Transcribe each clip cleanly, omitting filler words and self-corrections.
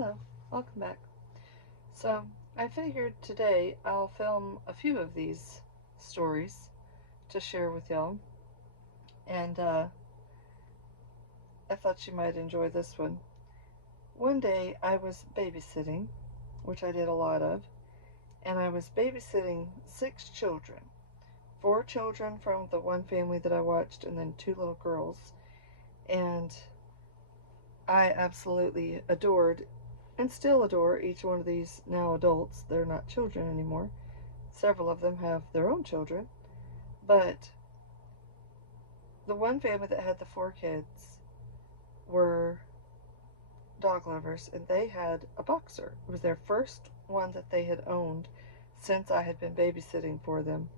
Hello, welcome back. So, I figured today I'll film a few of these stories to share with y'all, and I thought you might enjoy this one. One day I was babysitting, which I did a lot of, and I was babysitting 6 children. 4 children from the one family that I watched, and then 2 little girls. And I absolutely adored and still adore each one of these now adults. They're not children anymore. Several of them have their own children. But the one family that had the 4 kids were dog lovers, and they had a boxer. It was their first one that they had owned since I had been babysitting for them.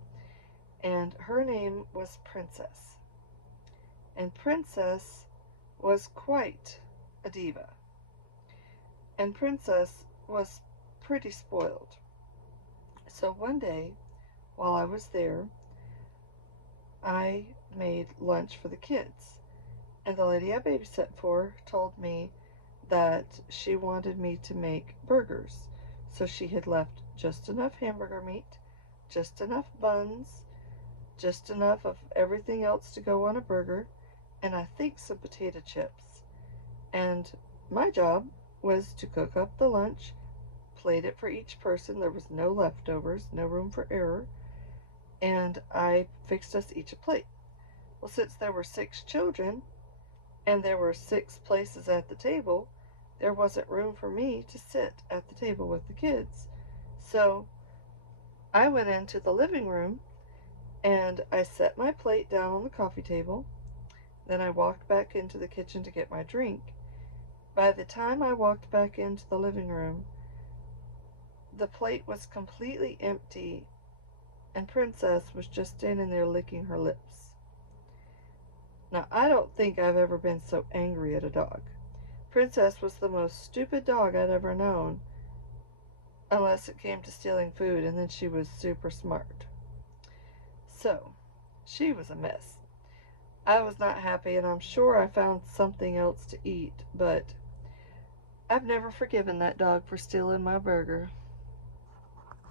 And her name was Princess. And Princess was quite a diva. And Princess was pretty spoiled. So one day, while I was there, I made lunch for the kids. And the lady I babysat for told me that she wanted me to make burgers. So she had left just enough hamburger meat, just enough buns, just enough of everything else to go on a burger, and I think some potato chips. And my job was to cook up the lunch, plate it for each person. There was no leftovers, no room for error, and I fixed us each a plate. Well, since there were 6 children and there were 6 places at the table, there wasn't room for me to sit at the table with the kids. So I went into the living room and I set my plate down on the coffee table. Then I walked back into the kitchen to get my drink. By the time I walked back into the living room, the plate was completely empty, and Princess was just standing there licking her lips. Now, I don't think I've ever been so angry at a dog. Princess was the most stupid dog I'd ever known, unless it came to stealing food, and then she was super smart. So, she was a mess. I was not happy, and I'm sure I found something else to eat, but I've never forgiven that dog for stealing my burger.